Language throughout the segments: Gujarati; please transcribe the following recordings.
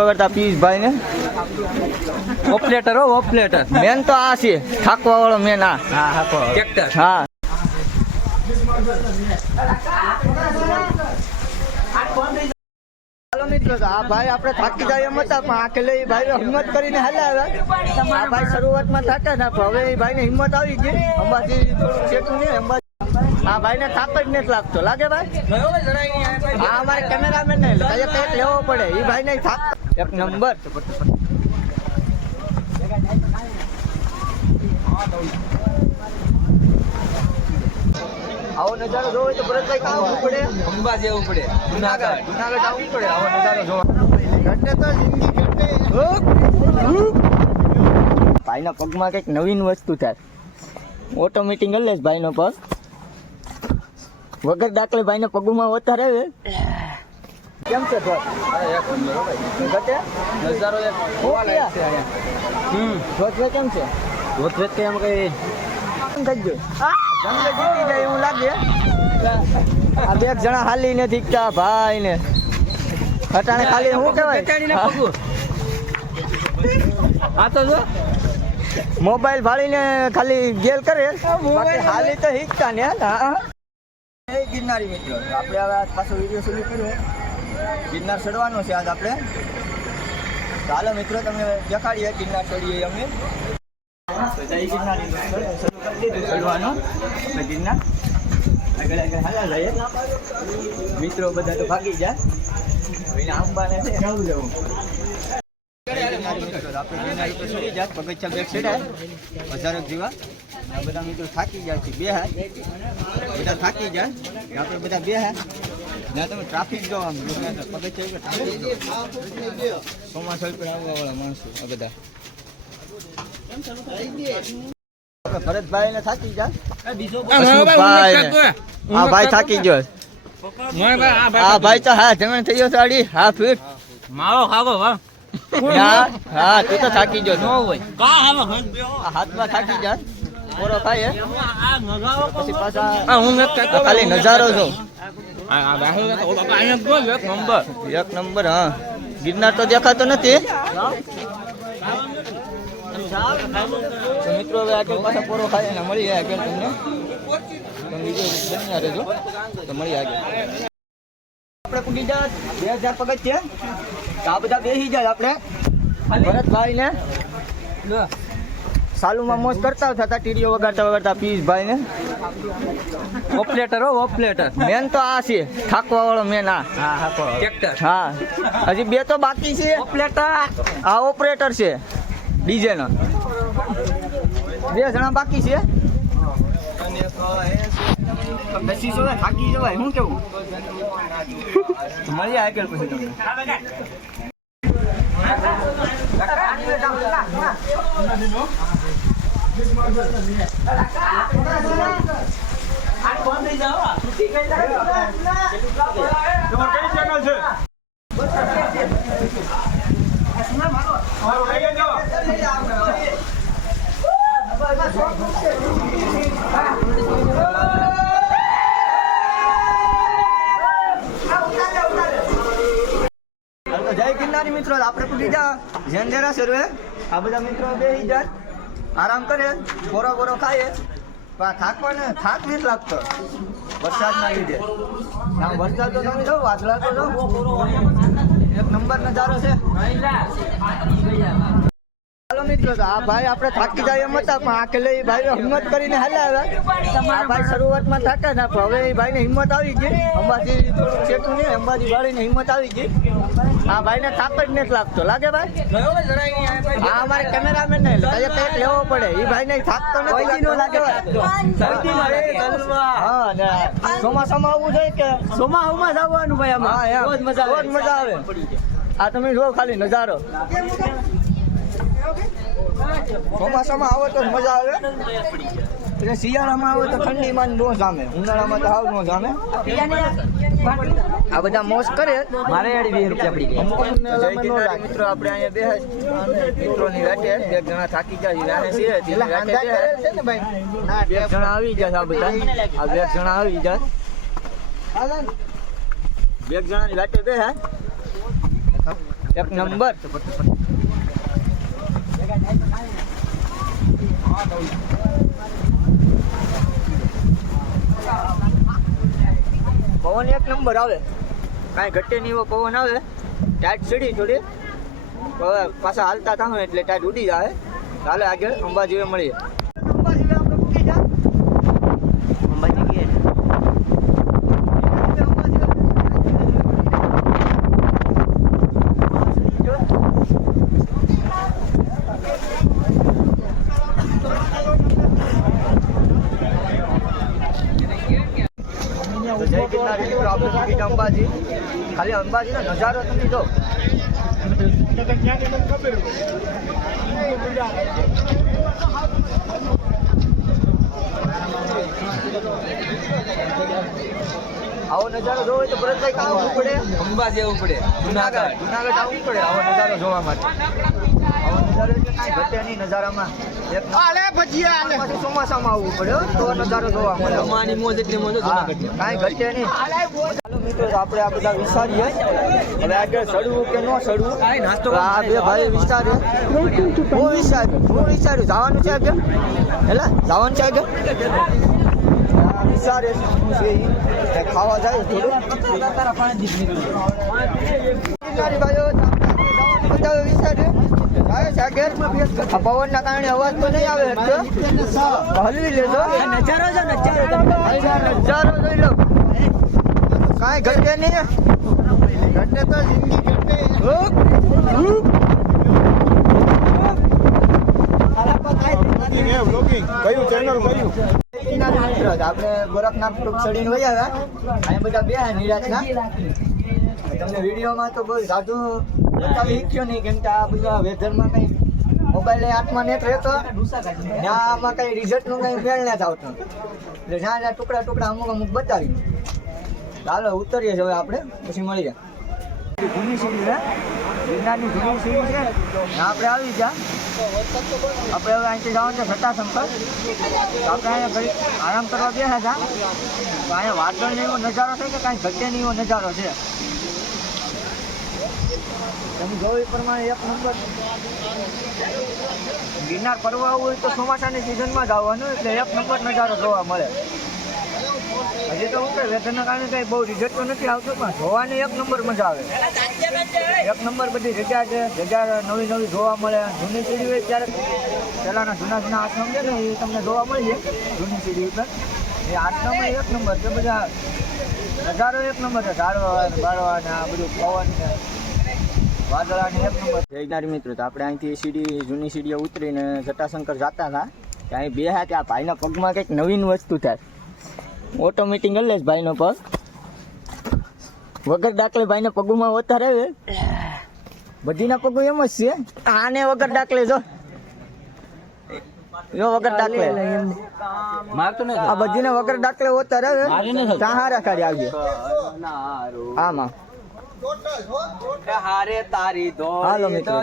કરતા પિયુષભાઈ ને ઓપરેટર હો ઓપરેટર મેન તો આ છે ઠાકવા વાળો મેન આ. હા હા ટ્રેક્ટર હા. મિત્રો આ ભાઈ આપણે થાકી જાય એમ હતા પણ આખે લઈ ભાઈ હિંમત કરીને હાલ્યા આવ્યા આ ભાઈ શરૂઆતમાં હતા પણ હવે એ ભાઈને હિંમત આવી ગઈ. અંબાજી થોડુંક સેટું નહીં અંબાજી આ ભાઈને થાક જ નથી લાગતો. લાગે ભાઈ? હા અમારે કેમેરામેન ને કઈ લેવો પડે. એ ભાઈ ને થાક એક નંબર. આવો નજારો જોવો તો ભરતભાઈ કામ આવવું પડે? અંબા જેવું પડે. જુનાગઢ. જુનાગઢ આવવું પડે. આવો નજારો જોવા. ઘટે તો જિંદગી ઘટે. ભાઈના પગમાં કંઈક નવીન વસ્તુ થાય. ઓટોમેટિક લે જ ભાઈનો પગ. વગર દાખલે ભાઈના પગમાં વધારે આવે કેમ છે નજારો એક છે હમ. ધોત કેમ છે? રોજવેજ કેમ કઈ એવું લાગે. આ બે જણા હાલી નથી ઈચ્છતા ભાઈ ને ખટાણે ખાલી બેટાડીને કહેવાય? આ તો જો. મોબાઈલ ભાળીને ખાલી ગેલ કરે. હાલી તો હિકતા ને હા. ગિરનારી મિત્રો આપણે હવે પાછો વીડિયો શરૂ કર્યો. ગિરનાર ચડવાનો છે આજ આપણે. ચાલો મિત્રો તમને દેખાડીએ ગિરનાર ચડીએ અમે. જય ગિરનારી શરૂ કરી દીધું ચડવાનું. ગિરનાર. આગળ આગળ હાલ્યા જઈએ. મિત્રો બધા તો ભાગી જાય આંબાને છે જવું જવું પગથિયા બેગ ચડાય. હજારો જેવા. બધા મિત્રો થાકી જાય છે. બે હાથ. બધા થાકી જાય આપણે બધા બે હાથ. ને તમે ટ્રાફિક જો આમ પગથિયા ટ્રાફિક ચોમાસા ઉપર આવવા વાળા માણસો આ બધા. ભરતભાઈ ને થાકી જાય હસમુખભાઈ ભાઈ થાકી ગયો. આ ભાઈ તો હા જમણ થઈ ગયો સાડી હા ફીટ માવો ખાવો વાહ હા હા તું તો થાકી ગયો. નો હોય. કા હાલો આ હાથમાં થાકી જાય બોરો હે. પછી પાછા હું ખાલી નજારો જો એક નંબર. એક નંબર, હા. ગિરનાર તો દેખાતો નથી. મિત્રો, હવે આગળ પાછા પોરો ખાય ને મળી જાય આગળ તમને. તો વીડિયો રહેજો. તો મળી આગળ. આપણે પૂગી જાય બે હજાર પગથિયા. આ બધા બેસી જાય આપણે. ભરતભાઈ ને સાલુમાં મોજ કરતા થતા ટીડીઓ વગાડતા વગાડતા પિયુષભાઈ ને ઓપરેટર હો ઓપરેટર મેન તો આ છે થાકવા વાળો મેન આ. હા હા ટ્રેક્ટર હા. હજી બે તો બાકી છે. ઓપરેટર આ ઓપરેટર છે ડીજે નો બે જણા બાકી છે. થાકી જવાય કેવું? મળીએ આગળ પછી તમને. જય ગિરનારી મિત્રો. આપણે પૂરી જા જરા સર્વે આ બધા મિત્રો બે જાય. આરામ કરે ગોરો ગોરો ખાય પણ થાક પણ ને, થાક નથી લાગતો. વરસાદના લીધે. આમ વરસાદ તો તમે જો વાદળા તો જો એક નંબર નજારો છે. મિત્રો આ ભાઈ આપણે થાકી જાય એમ હતા પણ આખલે એ ભાઈ હિંમત કરીને હાલ્યા આવ્યા આ ભાઈ શરૂઆતમાં થાકે ને પણ હવે એ ભાઈને હિંમત આવી ગઈ. અંબાજી સેટું નહીં અંબાજી વાળીને હિંમત આવી ગઈ. આ ભાઈને થાક જ નથી લાગતો. લાગે ભાઈ? હા અમારે કેમેરામેન ને કઈ કંઈક લેવો પડે. એ ભાઈ ને થાક તો નથી લાગે. હા ને ચોમાસામાં આવવું જોઈએ કે? સોમાહુમાં જ આવવાનું ભાઈ હા આમાં રોજ મજા રોજ મજા આવે. આ તમે જો ખાલી નજારો. ચોમાસામાં આવે તો મજા આવે. એટલે શિયાળામાં આવે તો ઠંડીમાં નો જામે. ઉનાળામાં તો આવ નો જામે. આ બધા મોસ કરે. મારે યાર વીસ રૂપિયા પડી ગયા. મિત્રો આપણે અહીંયા બે મિત્રોની વાટે બે જણા થાકી જાય નાને છે બે જણા આવી જાય આ બધા. આ બે જણા આવી જાય બે જણાની વાટે બે એક નંબર. પવન એક નંબર આવે. કાંઈ ઘટે નહીં એવો પવન આવે. ટાઈટ ચડી થોડી. પાછા હાલતા થાવ એટલે ટાઈટ ઉડી જાય ચાલે આગળ અંબાજી મળીએ અંબાજી આપણે મૂકી જા અંબાજી ગયા તો જય ગિરનાર મિત્રો આપણે ટિકિટ અંબાજી ખાલી અંબાજીનો નજારો તમે જો. આવો નજારો જોવો હોય તો ભરતભાઈ કામ આવવું પડે? અંબાજી આવવું પડે. જુનાગઢ. જુનાગઢ આવવું પડે. આવો નજારો જોવા માટે. આવો નજારો એટલે કાંઈ ઘટે નહીં નજારામાં. એક ચોમાસામાં આવવું પડે તો નજારો જોવા મળે. અમારી મોજ એટલી મોજ કાંઈ ઘટે નહીં. મિત્રો આપણે આ બધા વિચારીએ હવે આગળ ચડવું કે ન ચડવું આ બે ભાઈ વિચારે હું વિચાર્યું હું વિચાર્યું જવાનું છે આગળ? એટલે જવાનું છે આગળ? વિચારે છે શું છે ખાવા જાય થોડું. ભાઈઓ વિચાર્યું છે આગળ? કારણે અવાજ તો નહીં આવે હલવી લેજો. નજારો છે નજારો. નજારો જોઈ લો. કાંઈ ઘટે નહીં. ઘટે તો જિંદગી ઘટે. કયું ચેનલ કયું આપણે ગોરખનાથ ટૂંક ચડીને વહી આવ્યા બધા બે નિરાશના. તમને વિડીયોમાં તો બહુ સાધુ બતાવી શીખ્યો નહીં કેમ કે આ બધા વેધરમાં કંઈ મોબાઈલ હાથમાં નેટ રહેતો. ત્યાં આમાં કંઈ રિઝલ્ટનું કંઈ મેળ નથી આવતો. એટલે જ્યાં ટુકડા ટુકડા અમુક અમુક બતાવી. ચાલો, ઉતરીએ છીએ હવે આપણે, પછી મળીએ જૂની સીડી છે ગિરનારની જૂની સીડી છે આપણે આવી ગયા. આપણે હવે અહીંથી જવાનું છે જટાશંકર તો આપણે અહીંયા ઘડી આરામ કરવા બેઠા હતા. તો અહીંયા વાદળનો એવો નજારો છે કે કાંઈ ઘટે નહીં એવો નજારો છે? તમે જોવો એ પ્રમાણે એક નંબર. ગિરનાર ફરવા આવવું હોય તો ચોમાસાની સિઝનમાં જ આવવાનું, એટલે એક નંબર નજારો જોવા મળે. હજી તો ઉપર વેધરના કારણે કંઈ બહુ રિઝલ્ટ તો નથી આવતું પણ જોવાની એક નંબર મજા આવે. એક નંબર બધી જગ્યા છે જગ્યા નવી નવી જોવા મળે. જૂની સીડી હોય ત્યારે પહેલાંના જૂના જૂના આશ્રમ છે ને એ તમને જોવા મળી જાય જૂની સીડી ઉપર. એ આશ્રમમાં એક નંબર છે બધા નજારો એક નંબર છે ઝાડવા ને બાળવા ને આ બધું પવન ને એક નંબર જયનારી મિત્રો તો આપણે અહીંથી સીડી જૂની સીડીએ ઉતરીને જટાશંકર જતા હતા. ત્યાં બે હા ત્યાં ભાઈના પગમાં કંઈક નવીન વસ્તુ થાય. ઓટોમેટિક ભાઈનો પગ. વગર દાખલે ભાઈને પગુમાં હોતા રહે. બધીના પગું એમ જ છે. આને વગર ડાકલે જો. જો વગર ડાકલે મારતો નથી આ બધીને વગર ડાકલે હોતા રહે. નથી. ત્યાં આવજે. આમાં. હારે તારી હાલો મિત્રો,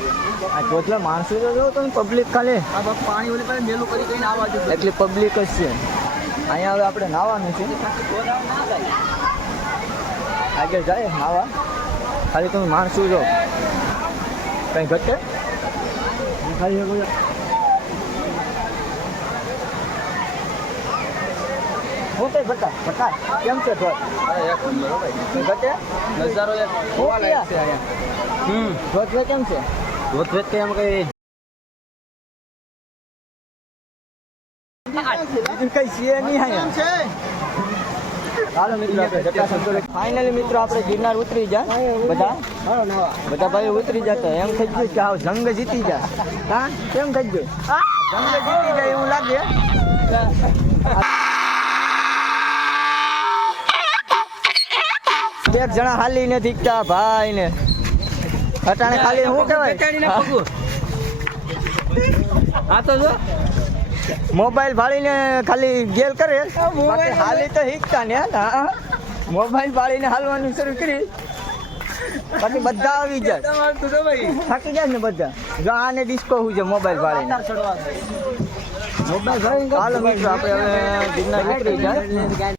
આ ધોધમાં માણસો તો જો તમે પબ્લિક ખાલી. પાણી ઓલી પાસે મેલું કરી કઈને આવવા દીધું એટલે પબ્લિક જ છે. અહીંયા હવે આપણે નાવાનું છે. આગળ જાય નાવા. ખાલી તમે માણસો જો. કંઈ ઘટે? ખાલી હું કઈ ઘટા ઘટા કેમ છે કંઈ ઘટે? નજારો એક હમ. કેમ છે? રોજ રોજ કઈ? આમ કઈ કઈ છે નહીં અહીંયા. ચાલો મિત્રો આપણે ફાઇનલી મિત્રો આપણે ગિરનાર ઉતરી જા બધા? બધા ભાઈ ઉતરી જતા એમ થઈ ગયું કે આ જંગ જીતી જા હા? કેમ થઈ ગયું? જંગ જીતી જાય એવું લાગે? એક જણા હાલી નથી ભાઈ ને અટાણે ખાલી શું કહેવાય? આ તો જો. મોબાઈલ ભાળીને ખાલી ગેલ કરે. બાકી હાલી તો હિકતા ને હા. મોબાઈલ ભાળીને હાલવાનું શરૂ કરી. બાકી બધા આવી જાય. થાકી જાય ને બધા? જો આને ડિસ્કો હું છે મોબાઈલ ભાળીને મોબાઈલ ભાળીને હાલો મિત્રો આપણે હવે ગિરનાર નીકળી જાય.